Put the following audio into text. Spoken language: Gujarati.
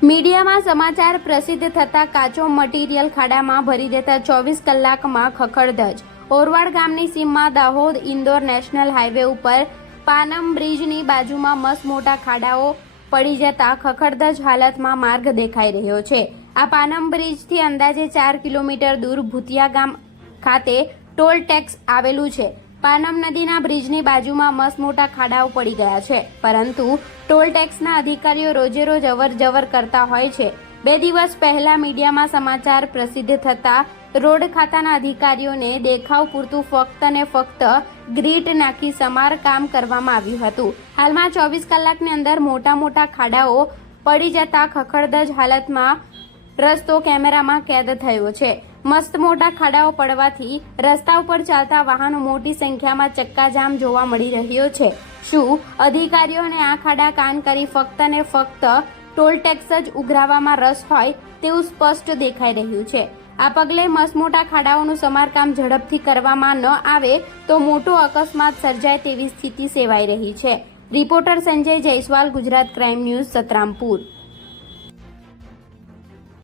મીડિયામાં સમાચાર પ્રસિદ્ધ થતા કાચો મટીરિયલ ખાડામાં ભરી દેતા ચોવીસ કલાકમાં ખખડધજ ઓરવાડ ગામની સીમમાં દાહોદ ઇન્દોર નેશનલ હાઈવે ઉપર પાનમ બ્રિજની બાજુમાં મસ્ત મોટા ખાડાઓ પડી જતા ખખડધજ હાલતમાં માર્ગ દેખાઈ રહ્યો છે. આ પાનમ બ્રિજથી અંદાજે ચાર કિલોમીટર દૂર ભૂતિયા ગામ ખાતે ટોલ ટેક્સ આવેલું છે. પાનમ નદીના બ્રિજની બાજુમાં મસ્ત મોટા ખાડાઓ પડી ગયા છે. પરંતુ ટોલ ટેક્સના અધિકારીઓ રોજે રોજ અવર જવર કરતા હોય છે. બે દિવસ પહેલા મીડિયામાં સમાચાર પ્રસિદ્ધ થતા રોડ ખાતાના અધિકારીઓને દેખાવ પૂરતું ફક્ત ને ફક્ત ગ્રીટ નાખી સમારકામ કરવામાં આવ્યું હતું. હાલમાં ચોવીસ કલાકની અંદર મોટા મોટા ખાડાઓ પડી જતા ખખડદજ હાલતમાં રસ્તો કેમેરામાં કેદ થયો છે. મસ્ત મોટા ખાડાઓ પડવાથી રસ્તા ઉપર ચાલતા વાહનો મોટી સંખ્યામાં ચક્કાજામ જોવા મળી રહ્યો છે. શું અધિકારીઓને આ ખાડા કાન કરી ફક્ત ને ફક્ત ટોલ ટેક્સ જ ઉઘરાવવામાં રસ હોય તેવું સ્પષ્ટ દેખાઈ રહ્યું છે. આ પગલે મસમોટા ખાડાઓનું સમારકામ ઝડપથી કરવામાં ન આવે તો મોટો અકસ્માત સર્જાય તેવી સ્થિતિ સેવાઈ રહી છે. Reporter Sanjay Jaiswal, Gujarat crime news, Santrampur.